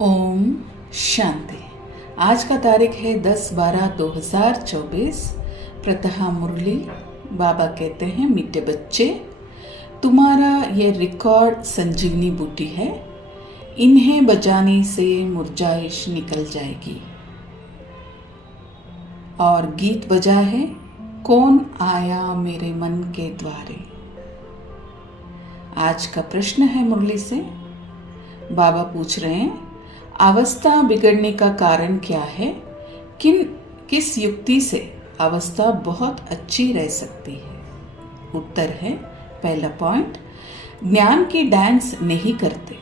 ओम शांति। आज का तारीख है 10/12/2024। प्रतः मुरली। बाबा कहते हैं, मीठे बच्चे, तुम्हारा ये रिकॉर्ड संजीवनी बूटी है, इन्हें बजाने से मुरझाइश निकल जाएगी। और गीत बजा है, कौन आया मेरे मन के द्वारे। आज का प्रश्न है मुरली से। बाबा पूछ रहे हैं, अवस्था बिगड़ने का कारण क्या है? किस युक्ति से अवस्था बहुत अच्छी रह सकती है? उत्तर है, पहला पॉइंट, ज्ञान की डांस नहीं करते,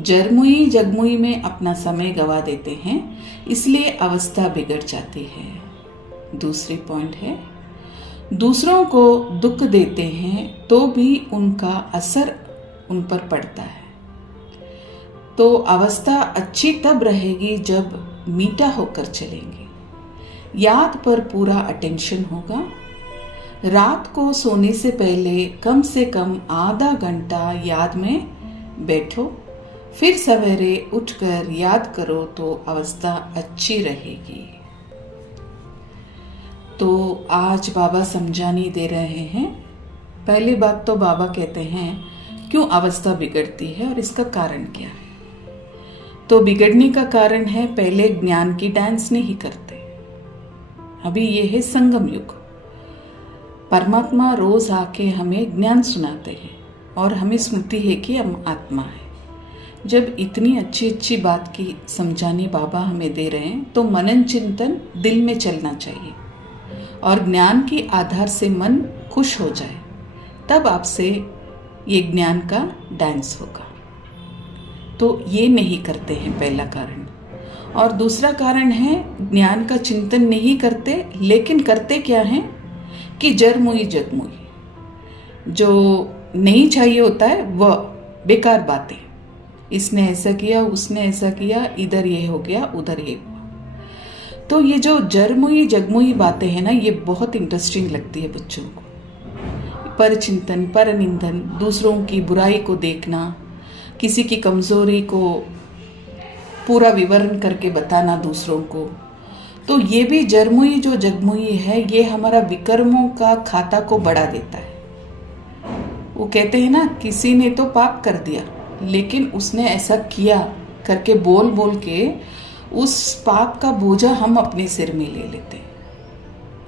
जरमुई जगमुई में अपना समय गवा देते हैं, इसलिए अवस्था बिगड़ जाती है। दूसरी पॉइंट है, दूसरों को दुख देते हैं तो भी उनका असर उन पर पड़ता है। तो अवस्था अच्छी तब रहेगी जब मीठा होकर चलेंगे, याद पर पूरा अटेंशन होगा। रात को सोने से पहले कम से कम आधा घंटा याद में बैठो, फिर सवेरे उठकर याद करो तो अवस्था अच्छी रहेगी। तो आज बाबा समझानी दे रहे हैं। पहली बात तो बाबा कहते हैं क्यों अवस्था बिगड़ती है और इसका कारण क्या है। तो बिगड़ने का कारण है, पहले ज्ञान की डांस नहीं करते। अभी ये है संगम युग। परमात्मा रोज आके हमें ज्ञान सुनाते हैं और हमें स्मृति है कि हम आत्मा है। जब इतनी अच्छी अच्छी बात की समझानी बाबा हमें दे रहे हैं तो मनन चिंतन दिल में चलना चाहिए और ज्ञान के आधार से मन खुश हो जाए, तब आपसे ये ज्ञान का डांस होगा। तो ये नहीं करते हैं, पहला कारण। और दूसरा कारण है, ज्ञान का चिंतन नहीं करते, लेकिन करते क्या है कि जरमुई जगमुई जो नहीं चाहिए होता है वह बेकार बातें, इसने ऐसा किया, उसने ऐसा किया, इधर ये हो गया, उधर ये हुआ। तो ये जो जरमुई जगमुई बातें हैं ना, ये बहुत इंटरेस्टिंग लगती है बच्चों को। पर चिंतन, पर निंदन, दूसरों की बुराई को देखना, किसी की कमजोरी को पूरा विवरण करके बताना दूसरों को, तो ये भी जरमुई जो जगमुई है, ये हमारा विकर्मों का खाता को बढ़ा देता है। वो कहते हैं ना, किसी ने तो पाप कर दिया, लेकिन उसने ऐसा किया करके बोल बोल के उस पाप का बोझा हम अपने सिर में ले लेते हैं।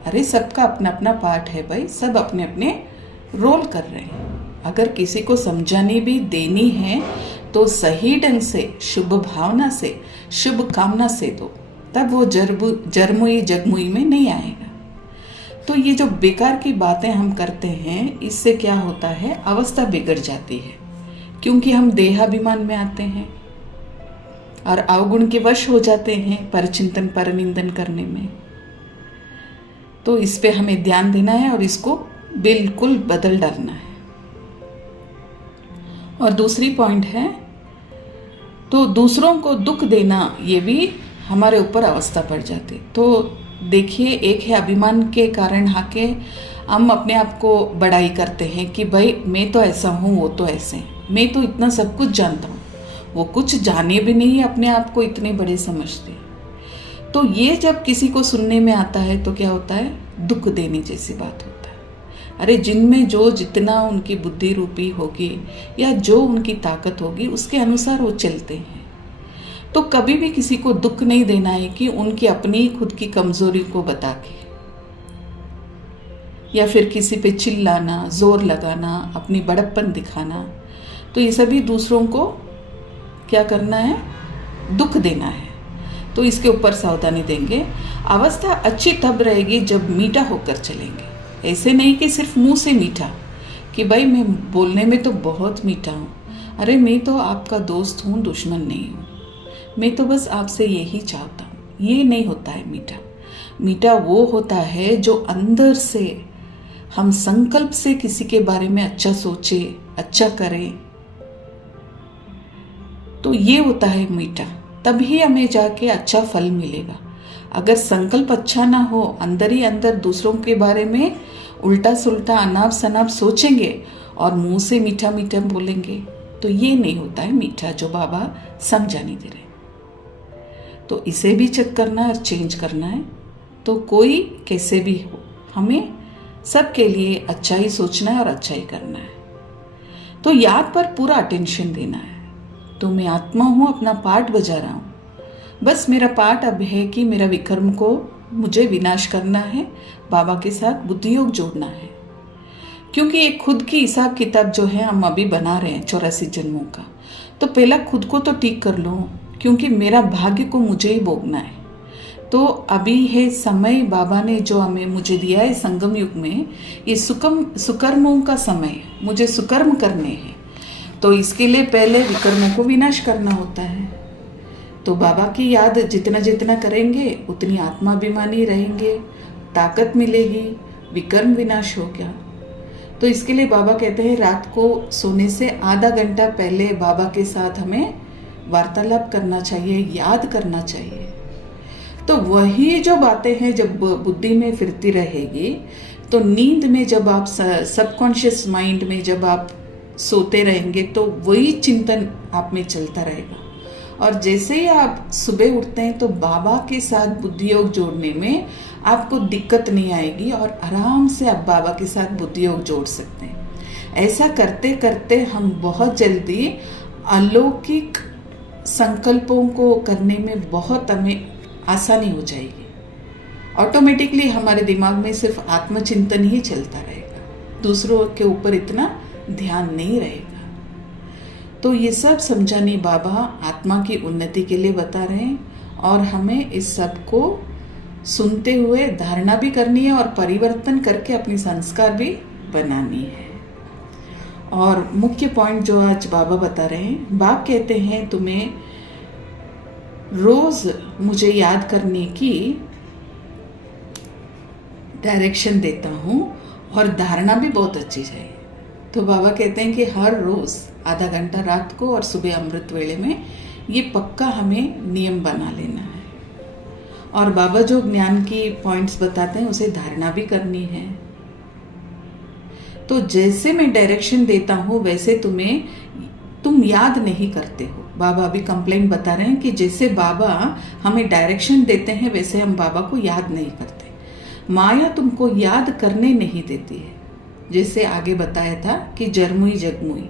अरे सबका अपना अपना पार्ट है भाई, सब अपने अपने रोल कर रहे हैं। अगर किसी को समझानी भी देनी है तो सही ढंग से, शुभ भावना से, शुभ कामना से दो, तब वो जरमुई जगमुई में नहीं आएगा। तो ये जो बेकार की बातें हम करते हैं, इससे क्या होता है, अवस्था बिगड़ जाती है, क्योंकि हम देहाभिमान में आते हैं और अवगुण के वश हो जाते हैं परचिंतन परनिंदन करने में। तो इस पे हमें ध्यान देना है और इसको बिल्कुल बदल डालना है। और दूसरी पॉइंट है, तो दूसरों को दुख देना, ये भी हमारे ऊपर अवस्था पड़ जाती। तो देखिए, एक है अभिमान के कारण आके हम अपने आप को बड़ाई करते हैं कि भाई मैं तो ऐसा हूँ, वो तो ऐसे, मैं तो इतना सब कुछ जानता हूँ, वो कुछ जाने भी नहीं, अपने आप को इतने बड़े समझते। तो ये जब किसी को सुनने में आता है तो क्या होता है, दुख देने जैसी बात होती है। अरे जिनमें जो जितना उनकी बुद्धि रूपी होगी या जो उनकी ताकत होगी, उसके अनुसार वो चलते हैं। तो कभी भी किसी को दुख नहीं देना है कि उनकी अपनी खुद की कमजोरी को बता के, या फिर किसी पे चिल्लाना, जोर लगाना, अपनी बड़प्पन दिखाना, तो ये सभी दूसरों को क्या करना है, दुख देना है। तो इसके ऊपर सावधानी देंगे। अवस्था अच्छी तब रहेगी जब मीठा होकर चलेंगे। ऐसे नहीं कि सिर्फ मुंह से मीठा, कि भाई मैं बोलने में तो बहुत मीठा हूँ, अरे मैं तो आपका दोस्त हूँ, दुश्मन नहीं हूँ, मैं तो बस आपसे यही चाहता हूँ। ये नहीं होता है मीठा। मीठा वो होता है जो अंदर से हम संकल्प से किसी के बारे में अच्छा सोचे, अच्छा करें, तो ये होता है मीठा। तभी हमें जाके अच्छा फल मिलेगा। अगर संकल्प अच्छा ना हो, अंदर ही अंदर दूसरों के बारे में उल्टा सुल्टा अनाप शनाप सोचेंगे और मुंह से मीठा मीठा बोलेंगे, तो ये नहीं होता है मीठा, जो बाबा समझाने दे रहे हैं। तो इसे भी चेक करना है और चेंज करना है। तो कोई कैसे भी हो, हमें सबके लिए अच्छा ही सोचना है और अच्छा ही करना है। तो याद पर पूरा अटेंशन देना है। तो मैं आत्मा हूँ, अपना पार्ट बजा रहा हूँ। बस मेरा पार्ट अब है कि मेरा विकर्म को मुझे विनाश करना है, बाबा के साथ बुद्धि योग जोड़ना है। क्योंकि एक खुद की हिसाब किताब जो है हम अभी बना रहे हैं 84 जन्मों का। तो पहला खुद को तो ठीक कर लो, क्योंकि मेरा भाग्य को मुझे ही भोगना है। तो अभी है समय, बाबा ने जो हमें मुझे दिया है संगम युग में, ये सुकर्मों का समय है, मुझे सुकर्म करने हैं। तो इसके लिए पहले विकर्मों को विनाश करना होता है। तो बाबा की याद जितना जितना करेंगे उतनी आत्माभिमानी रहेंगे, ताकत मिलेगी, विकर्म विनाश हो गया। तो इसके लिए बाबा कहते हैं रात को सोने से आधा घंटा पहले बाबा के साथ हमें वार्तालाप करना चाहिए, याद करना चाहिए। तो वही जो बातें हैं जब बुद्धि में फिरती रहेगी, तो नींद में जब आप सबकॉन्शियस माइंड में जब आप सोते रहेंगे तो वही चिंतन आप में चलता रहेगा। और जैसे ही आप सुबह उठते हैं तो बाबा के साथ बुद्धि योग जोड़ने में आपको दिक्कत नहीं आएगी और आराम से आप बाबा के साथ बुद्धि योग जोड़ सकते हैं। ऐसा करते करते हम बहुत जल्दी अलौकिक संकल्पों को करने में बहुत हमें आसानी हो जाएगी। ऑटोमेटिकली हमारे दिमाग में सिर्फ आत्मचिंतन ही चलता रहेगा, दूसरों के ऊपर इतना ध्यान नहीं रहेगा। तो ये सब समझाने बाबा आत्मा की उन्नति के लिए बता रहे हैं और हमें इस सब को सुनते हुए धारणा भी करनी है और परिवर्तन करके अपनी संस्कार भी बनानी है। और मुख्य पॉइंट जो आज बाबा बता रहे हैं, बाप कहते हैं तुम्हें रोज मुझे याद करने की डायरेक्शन देता हूँ और धारणा भी बहुत अच्छी चाहिए। तो बाबा कहते हैं कि हर रोज आधा घंटा रात को और सुबह अमृत वेले में ये पक्का हमें नियम बना लेना है। और बाबा जो ज्ञान की पॉइंट्स बताते हैं उसे धारणा भी करनी है। तो जैसे मैं डायरेक्शन देता हूँ वैसे तुम याद नहीं करते हो। बाबा अभी कंप्लेंट बता रहे हैं कि जैसे बाबा हमें डायरेक्शन देते हैं वैसे हम बाबा को याद नहीं करते। माया तुमको याद करने नहीं देती है। जैसे आगे बताया था कि जरमुई जगमुई,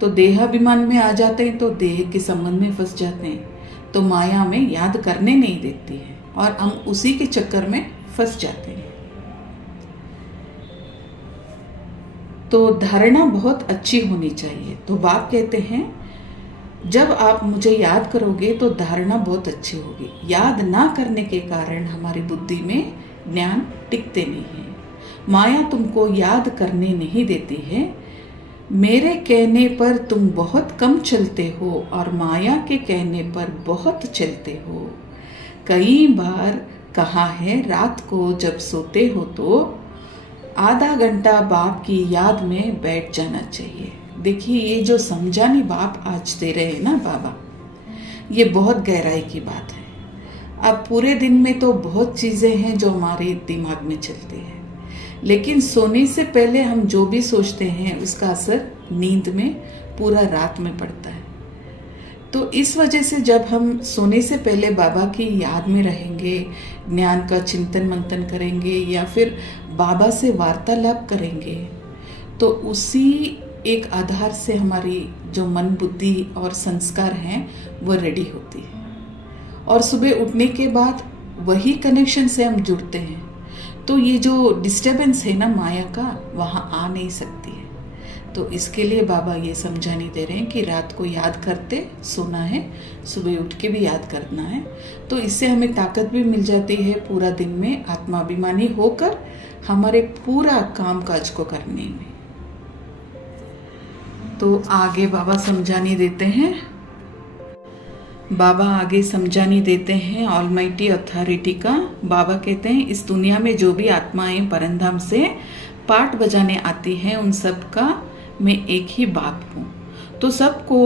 तो देहाभिमान में आ जाते हैं तो देह के संबंध में फंस जाते हैं। तो माया में याद करने नहीं देती है और हम उसी के चक्कर में फंस जाते हैं। तो धारणा बहुत अच्छी होनी चाहिए। तो बाप कहते हैं जब आप मुझे याद करोगे तो धारणा बहुत अच्छी होगी। याद ना करने के कारण हमारी बुद्धि में ज्ञान टिकते नहीं है। माया तुमको याद करने नहीं देती है। मेरे कहने पर तुम बहुत कम चलते हो और माया के कहने पर बहुत चलते हो। कई बार कहा है रात को जब सोते हो तो आधा घंटा बाप की याद में बैठ जाना चाहिए। देखिए ये जो समझानी बाप आज दे रहे हैं ना बाबा, ये बहुत गहराई की बात है। अब पूरे दिन में तो बहुत चीज़ें हैं जो हमारे दिमाग में चलती हैं, लेकिन सोने से पहले हम जो भी सोचते हैं उसका असर नींद में पूरा रात में पड़ता है। तो इस वजह से जब हम सोने से पहले बाबा की याद में रहेंगे, ज्ञान का चिंतन मंथन करेंगे या फिर बाबा से वार्तालाप करेंगे, तो उसी एक आधार से हमारी जो मन बुद्धि और संस्कार हैं वो रेडी होती है। और सुबह उठने के बाद वही कनेक्शन से हम जुड़ते हैं। तो ये जो डिस्टर्बेंस है ना माया का, वहाँ आ नहीं सकती है। तो इसके लिए बाबा ये समझाने दे रहे हैं कि रात को याद करते सोना है, सुबह उठ के भी याद करना है। तो इससे हमें ताकत भी मिल जाती है पूरा दिन में आत्माभिमानी होकर हमारे पूरा काम काज को करने में। तो आगे बाबा समझाने देते हैं। बाबा आगे समझाने देते हैं ऑलमाइटी अथॉरिटी का। बाबा कहते हैं इस दुनिया में जो भी आत्माएं परमधाम से पाठ बजाने आती हैं उन सब का मैं एक ही बाप हूँ। तो सबको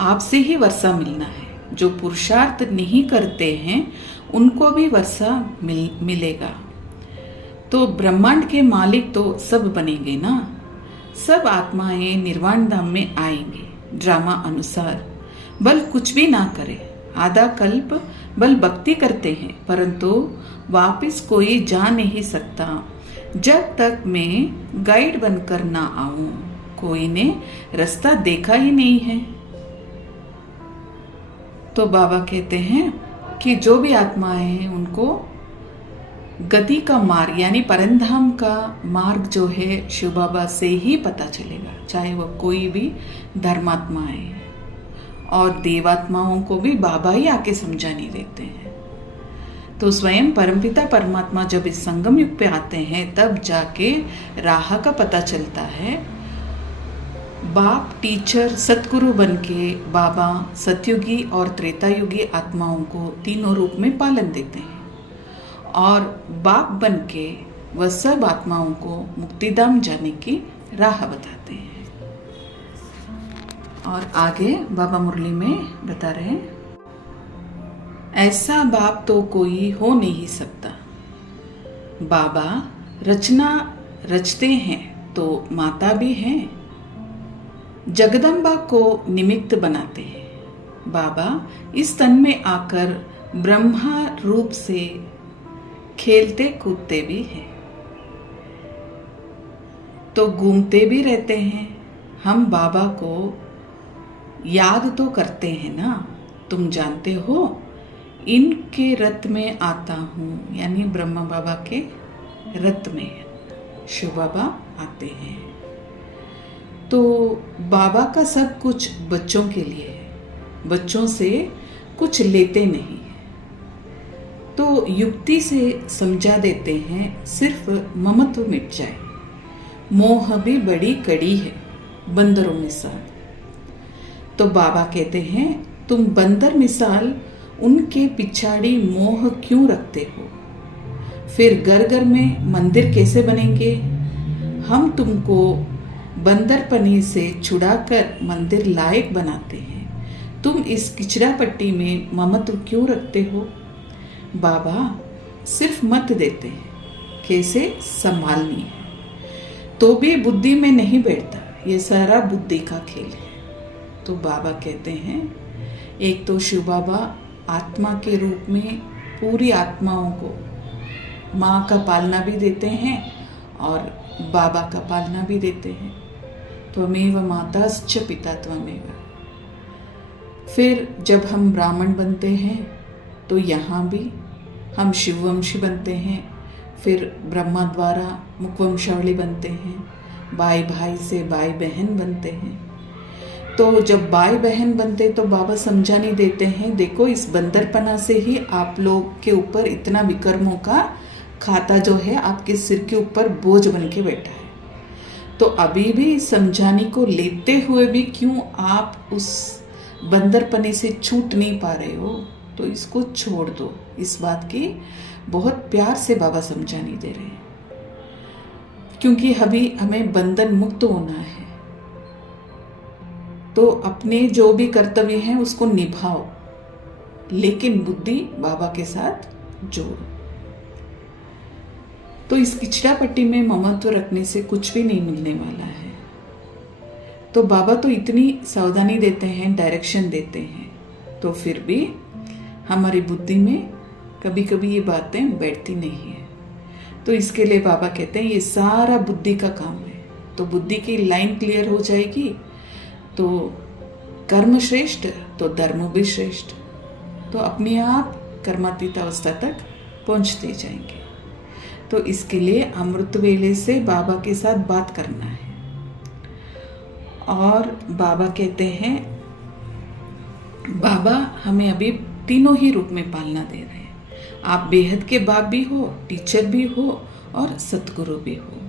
आपसे ही वर्षा मिलना है। जो पुरुषार्थ नहीं करते हैं उनको भी वर्षा मिलेगा। तो ब्रह्मांड के मालिक तो सब बनेंगे ना। सब आत्माएं निर्वाण धाम में आएंगे ड्रामा अनुसार। बल कुछ भी ना करे, आधा कल्प बल भक्ति करते हैं, परंतु वापस कोई जा नहीं सकता जब तक मैं गाइड बनकर ना आऊं। कोई ने रास्ता देखा ही नहीं है। तो बाबा कहते हैं कि जो भी आत्माएं हैं उनको गति का मार्ग यानी परमधाम का मार्ग जो है शिव बाबा से ही पता चलेगा, चाहे वह कोई भी धर्मात्मा है। और देवात्माओं को भी बाबा ही आके समझाने देते हैं। तो स्वयं परमपिता परमात्मा जब इस संगम युग पे आते हैं तब जाके राह का पता चलता है। बाप टीचर सतगुरु बनके बाबा सतयुगी और त्रेतायुगी आत्माओं को तीनों रूप में पालन देते हैं और बाप बनके वह सब आत्माओं को मुक्तिधाम जाने की राह बताते हैं। और आगे बाबा मुरली में बता रहे हैं, ऐसा बाप तो कोई हो नहीं सकता। बाबा रचना रचते हैं तो माता भी हैं, जगदम्बा को निमित्त बनाते हैं। बाबा इस तन में आकर ब्रह्मा रूप से खेलते कूदते भी हैं, तो घूमते भी रहते हैं। हम बाबा को याद तो करते हैं ना, तुम जानते हो इनके रथ में आता हूँ, यानी ब्रह्मा बाबा के रथ में शिव बाबा आते हैं। तो बाबा का सब कुछ बच्चों के लिए है, बच्चों से कुछ लेते नहीं। तो युक्ति से समझा देते हैं, सिर्फ ममत्व मिट जाए। मोह भी बड़ी कड़ी है बंदरों मिसाल। तो बाबा कहते हैं, तुम बंदर मिसाल उनके पिछाड़ी मोह क्यों रखते हो? फिर घर घर में मंदिर कैसे बनेंगे? हम तुमको बंदरपनी से छुड़ाकर मंदिर लायक बनाते हैं। तुम इस किचड़ा पट्टी में ममत्व क्यों रखते हो? बाबा सिर्फ मत देते हैं, कैसे संभालनी है, तो भी बुद्धि में नहीं बैठता। ये सारा बुद्धि का खेल है। तो बाबा कहते हैं, एक तो शिव बाबा आत्मा के रूप में पूरी आत्माओं को माँ का पालना भी देते हैं और बाबा का पालना भी देते हैं। त्वमेव माताश्च पिता त्वमेव। फिर जब हम ब्राह्मण बनते हैं तो यहाँ भी हम शिववंशी बनते हैं, फिर ब्रह्मा द्वारा मुखवंशावली बनते हैं, भाई भाई से भाई बहन बनते हैं। तो जब भाई बहन बनते तो बाबा समझाने देते हैं, देखो इस बंदरपना से ही आप लोग के ऊपर इतना विकर्मों का खाता जो है आपके सिर के ऊपर बोझ बन के बैठा है। तो अभी भी समझाने को लेते हुए भी क्यों आप उस बंदरपने से छूट नहीं पा रहे हो? तो इसको छोड़ दो। इस बात की बहुत प्यार से बाबा समझाने दे रहे हैं, क्योंकि अभी हमें बंधन मुक्त होना है। तो अपने जो भी कर्तव्य हैं उसको निभाओ, लेकिन बुद्धि बाबा के साथ जोड़ो। तो इस किचड़ा पट्टी में ममत्व रखने से कुछ भी नहीं मिलने वाला है। तो बाबा तो इतनी सावधानी देते हैं, डायरेक्शन देते हैं, तो फिर भी हमारी बुद्धि में कभी कभी ये बातें बैठती नहीं है। तो इसके लिए बाबा कहते हैं, ये सारा बुद्धि का काम है। तो बुद्धि की लाइन क्लियर हो जाएगी तो कर्म श्रेष्ठ तो धर्म भी श्रेष्ठ। तो अपने आप कर्मातीत अवस्था तक पहुंचते जाएंगे। तो इसके लिए अमृत वेले से बाबा के साथ बात करना है। और बाबा कहते हैं, बाबा हमें अभी तीनों ही रूप में पालना दे रहे हैं। आप बेहद के बाप भी हो, टीचर भी हो और सतगुरु भी हो।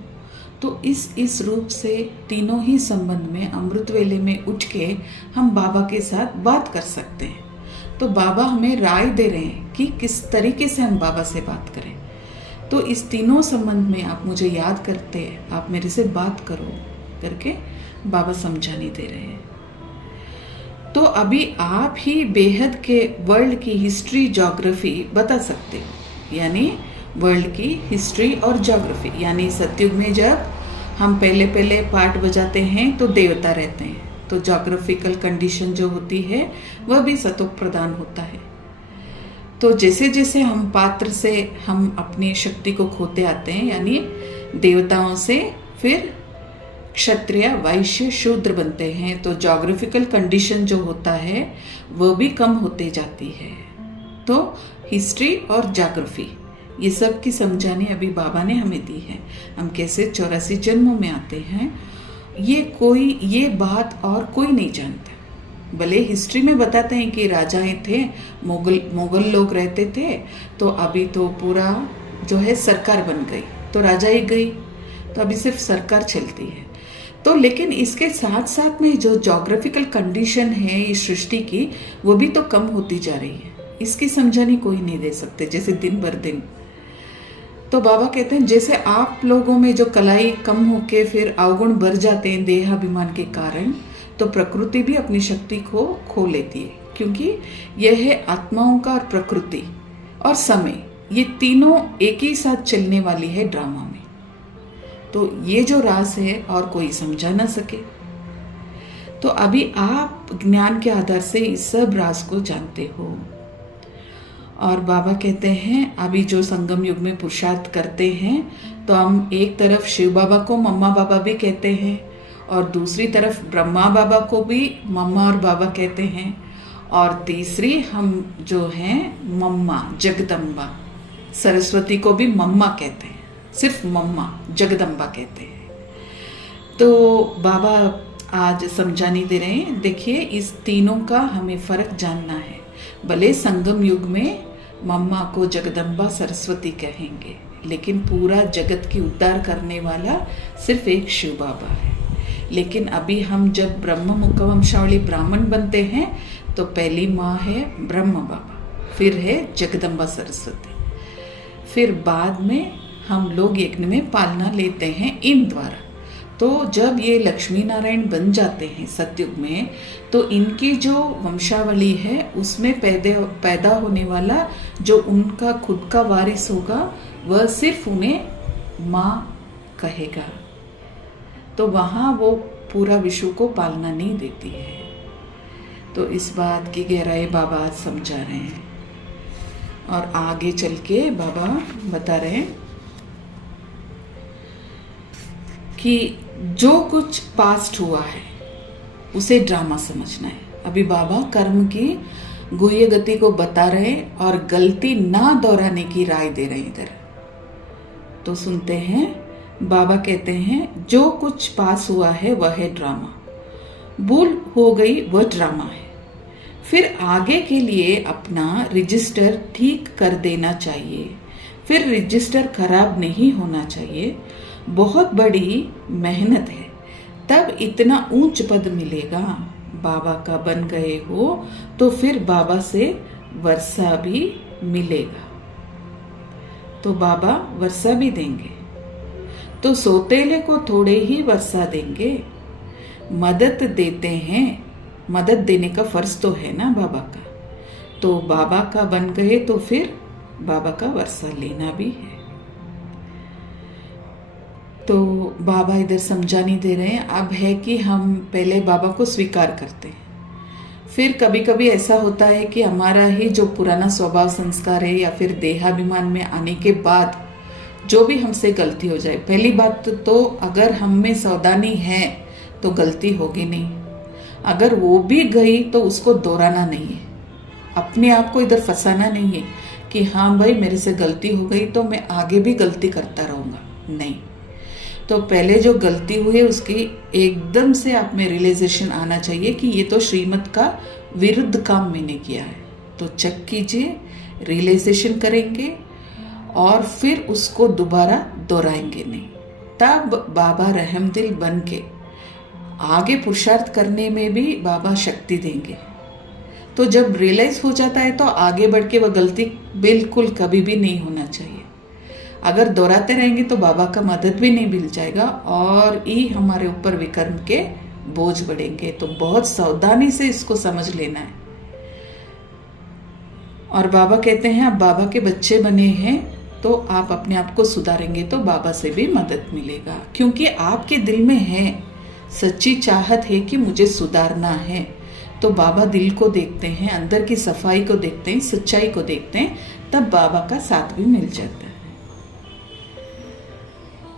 तो इस रूप से तीनों ही संबंध में अमृत वेले में उठ के हम बाबा के साथ बात कर सकते हैं। तो बाबा हमें राय दे रहे हैं कि किस तरीके से हम बाबा से बात करें। तो इस तीनों संबंध में आप मुझे याद करते, आप मेरे से बात करो करके बाबा समझाने दे रहे हैं। तो अभी आप ही बेहद के वर्ल्ड की हिस्ट्री ज्योग्राफी बता सकते हो, यानी वर्ल्ड की हिस्ट्री और ज्योग्राफी। यानी सतयुग में जब हम पहले पार्ट बजाते हैं तो देवता रहते हैं, तो जोग्राफिकल कंडीशन जो होती है वह भी सतोक प्रधान होता है। तो जैसे जैसे हम पात्र से हम अपनी शक्ति को खोते आते हैं, यानी देवताओं से फिर क्षत्रिय वैश्य शूद्र बनते हैं, तो जोग्राफिकल कंडीशन जो होता है वह भी कम होते जाती है। तो हिस्ट्री और जोग्राफी ये सब की समझाने अभी बाबा ने हमें दी है। हम कैसे 84 जन्मों में आते हैं, ये बात और कोई नहीं जानता। भले हिस्ट्री में बताते हैं कि राजाएं थे, मुगल लोग रहते थे, तो अभी तो पूरा जो है सरकार बन गई, तो राजा ही गई, तो अभी सिर्फ सरकार चलती है। तो लेकिन इसके साथ साथ में जो जोग्राफिकल कंडीशन है इस सृष्टि की, वो भी तो कम होती जा रही है। इसकी समझानी कोई नहीं दे सकते, जैसे दिन भर दिन। तो बाबा कहते हैं जैसे आप लोगों में जो कलाई कम होके फिर अवगुण बढ़ जाते हैं देहाभिमान के कारण, तो प्रकृति भी अपनी शक्ति को खो लेती है, क्योंकि यह है आत्माओं का और प्रकृति और समय, ये तीनों एक ही साथ चलने वाली है ड्रामा में। तो ये जो राज है और कोई समझा ना सके। तो अभी आप ज्ञान के आधार से इस सब राज को जानते हो। और बाबा कहते हैं अभी जो संगम युग में पुरुषार्थ करते हैं, तो हम एक तरफ शिव बाबा को मम्मा बाबा भी कहते हैं और दूसरी तरफ ब्रह्मा बाबा को भी मम्मा और बाबा कहते हैं, और तीसरी हम जो हैं मम्मा जगदम्बा सरस्वती को भी मम्मा कहते हैं, सिर्फ मम्मा जगदम्बा कहते हैं। तो बाबा आज समझाने दे रहे हैं, देखिए इस तीनों का हमें फर्क जानना है। भले संगम युग में मम्मा को जगदम्बा सरस्वती कहेंगे, लेकिन पूरा जगत की उद्धार करने वाला सिर्फ एक शिव बाबा है। लेकिन अभी हम जब ब्रह्म मुखवंशावली ब्राह्मण बनते हैं, तो पहली माँ है ब्रह्म बाबा, फिर है जगदम्बा सरस्वती, फिर बाद में हम लोग यज्ञ में पालना लेते हैं इन द्वारा। तो जब ये लक्ष्मी नारायण बन जाते हैं सतयुग में, तो इनकी जो वंशावली है उसमें पैदा होने वाला जो उनका खुद का वारिस होगा, वह सिर्फ उन्हें माँ कहेगा। तो वहाँ वो पूरा विश्व को पालना नहीं देती है। तो इस बात की गहराई बाबा आज समझा रहे हैं, और आगे चल के बाबा बता रहे हैं कि जो कुछ पास्ट हुआ है उसे ड्रामा समझना है। अभी बाबा कर्म की गुह्य गति को बता रहे और गलती ना दोहराने की राय दे रहे इधर। तो सुनते हैं, बाबा कहते हैं जो कुछ पास हुआ है वह है ड्रामा, भूल हो गई वह ड्रामा है। फिर आगे के लिए अपना रजिस्टर ठीक कर देना चाहिए, फिर रजिस्टर खराब नहीं होना चाहिए। बहुत बड़ी मेहनत है, तब इतना ऊंच पद मिलेगा। बाबा का बन गए हो तो फिर बाबा से वर्षा भी मिलेगा, तो बाबा वर्षा भी देंगे। तो सोतेले को थोड़े ही वर्षा देंगे, मदद देते हैं, मदद देने का फर्ज तो है ना बाबा का। तो बाबा का बन गए तो फिर बाबा का वर्षा लेना भी है। तो बाबा इधर समझाने दे रहे हैं, अब है कि हम पहले बाबा को स्वीकार करते हैं, फिर कभी कभी ऐसा होता है कि हमारा ही जो पुराना स्वभाव संस्कार है या फिर देहाभिमान में आने के बाद जो भी हमसे गलती हो जाए, पहली बात तो अगर हम में सावधानी है तो गलती होगी नहीं, अगर वो भी गई तो उसको दोहराना नहीं है, अपने आप को इधर फंसाना नहीं है कि हाँ भाई मेरे से गलती हो गई तो मैं आगे भी गलती करता रहूँगा, नहीं। तो पहले जो गलती हुई है उसकी एकदम से आप में रियलाइजेशन आना चाहिए कि ये तो श्रीमत का विरुद्ध काम मैंने किया है। तो चेक कीजिए, रियलाइजेशन करेंगे और फिर उसको दोबारा दोहराएंगे नहीं। तब बाबा रहमदिल बन के आगे पुरुषार्थ करने में भी बाबा शक्ति देंगे। तो जब रियलाइज हो जाता है तो आगे बढ़ के वह गलती बिल्कुल कभी भी नहीं होना चाहिए। अगर दोहराते रहेंगे तो बाबा का मदद भी नहीं मिल जाएगा और ही हमारे ऊपर विकर्म के बोझ बढ़ेंगे। तो बहुत सावधानी से इसको समझ लेना है। और बाबा कहते हैं आप बाबा के बच्चे बने हैं तो आप अपने आप को सुधारेंगे तो बाबा से भी मदद मिलेगा, क्योंकि आपके दिल में है सच्ची चाहत है कि मुझे सुधारना है, तो बाबा दिल को देखते हैं, अंदर की सफाई को देखते हैं, सच्चाई को देखते हैं, तब बाबा का साथ भी मिल जाता है।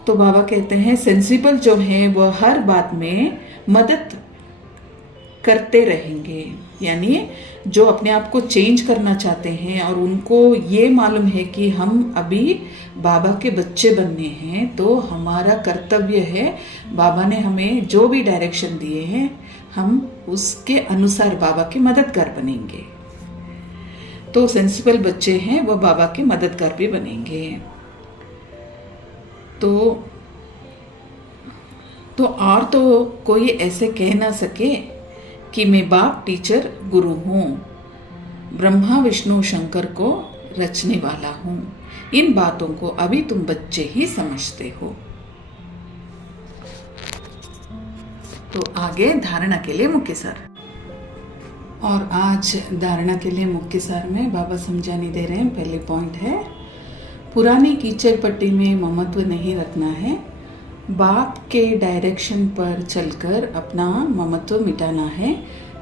तो बाबा कहते हैं सेंसिबल जो है वो हर बात में मदद करते रहेंगे, यानी जो अपने आप को चेंज करना चाहते हैं और उनको ये मालूम है कि हम अभी बाबा के बच्चे बनने हैं, तो हमारा कर्तव्य है, बाबा ने हमें जो भी डायरेक्शन दिए हैं हम उसके अनुसार बाबा के मददगार बनेंगे। तो सेंसिबल बच्चे हैं वो बाबा के मददगार भी बनेंगे। तो और तो कोई ऐसे कह ना सके कि मैं बाप, टीचर, गुरु हूँ, ब्रह्मा विष्णु शंकर को रचने वाला हूँ। इन बातों को अभी तुम बच्चे ही समझते हो। तो आगे धारणा के लिए मुख्य सार। और आज धारणा के लिए मुख्य सार में बाबा समझाने दे रहे हैं। पहले पॉइंट है, पुरानी कीचड़ पट्टी में ममत्व नहीं रखना है, बाप के डायरेक्शन पर चलकर अपना ममत्व मिटाना है,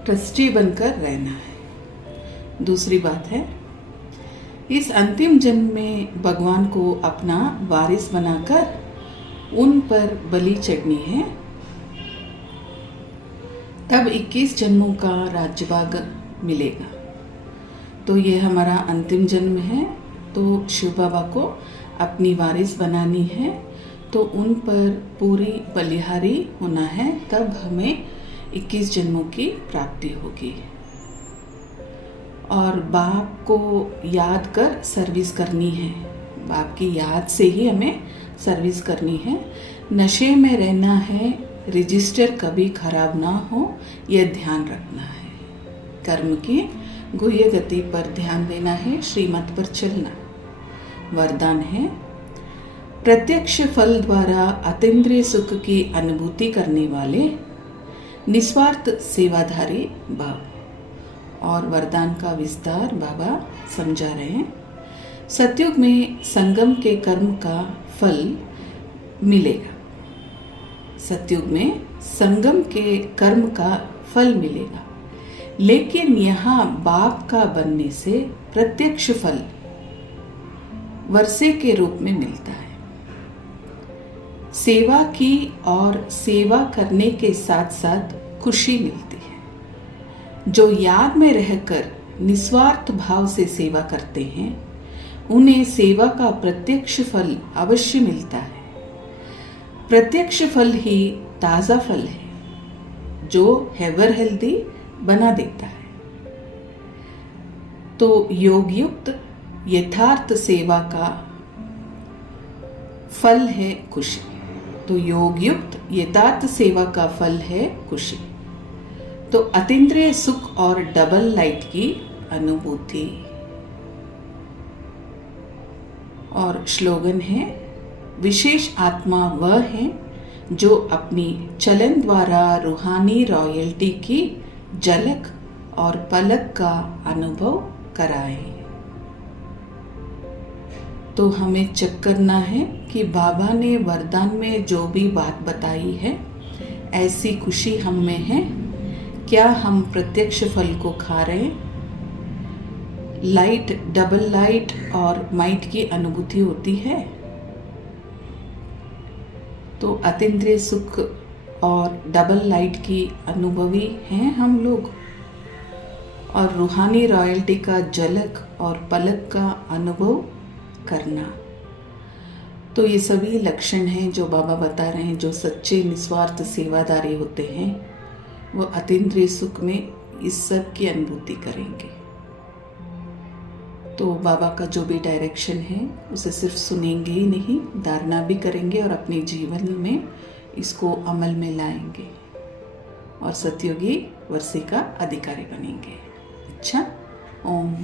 ट्रस्टी बनकर रहना है। दूसरी बात है, इस अंतिम जन्म में भगवान को अपना वारिस बनाकर उन पर बलि चढ़नी है, तब 21 जन्मों का राज्यभाग मिलेगा। तो ये हमारा अंतिम जन्म है, तो शिव बाबा को अपनी वारिस बनानी है, तो उन पर पूरी बलिहारी होना है, तब हमें 21 जन्मों की प्राप्ति होगी। और बाप को याद कर सर्विस करनी है, बाप की याद से ही हमें सर्विस करनी है। नशे में रहना है, रजिस्टर कभी खराब ना हो, यह ध्यान रखना है। कर्म की गुह्य गति पर ध्यान देना है, श्रीमत पर चलना। वरदान है, प्रत्यक्ष फल द्वारा अतीन्द्रिय सुख की अनुभूति करने वाले निस्वार्थ सेवाधारी भाव। और वरदान का विस्तार बाबा समझा रहे हैं। सतयुग में संगम के कर्म का फल मिलेगा, सतयुग में संगम के कर्म का फल मिलेगा, लेकिन यहाँ बाप का बनने से प्रत्यक्ष फल वर्षे के रूप में मिलता है। सेवा की और सेवा करने के साथ साथ खुशी मिलती है। जो याद में रहकर निस्वार्थ भाव से सेवा करते हैं, उन्हें सेवा का प्रत्यक्ष फल अवश्य मिलता है। प्रत्यक्ष फल ही ताजा फल है, जो एवर हेल्दी बना देता है। तो योग युक्त यथार्थ सेवा का फल है खुशी। तो योग युक्त यथार्थ सेवा का फल है खुशी। तो अतीन्द्रिय सुख और डबल लाइट की अनुभूति। और स्लोगन है, विशेष आत्मा वह है जो अपनी चलन द्वारा रूहानी रॉयल्टी की झलक और पलक का अनुभव कराए। तो हमें चेक करना है कि बाबा ने वरदान में जो भी बात बताई है, ऐसी खुशी हम में है क्या? हम प्रत्यक्ष फल को खा रहे? लाइट, डबल लाइट और माइट की अनुभूति होती है। तो अतीन्द्रिय सुख और डबल लाइट की अनुभवी हैं हम लोग, और रूहानी रॉयल्टी का झलक और पलक का अनुभव करना। तो ये सभी लक्षण हैं जो बाबा बता रहे हैं। जो सच्चे निस्वार्थ सेवादारी होते हैं वो अतीन्द्रिय सुख में इस सब की अनुभूति करेंगे। तो बाबा का जो भी डायरेक्शन है उसे सिर्फ सुनेंगे ही नहीं, धारणा भी करेंगे और अपने जीवन में इसको अमल में लाएंगे और सतयुगी वर्षे का अधिकारी बनेंगे। अच्छा, ओम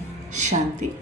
शांति।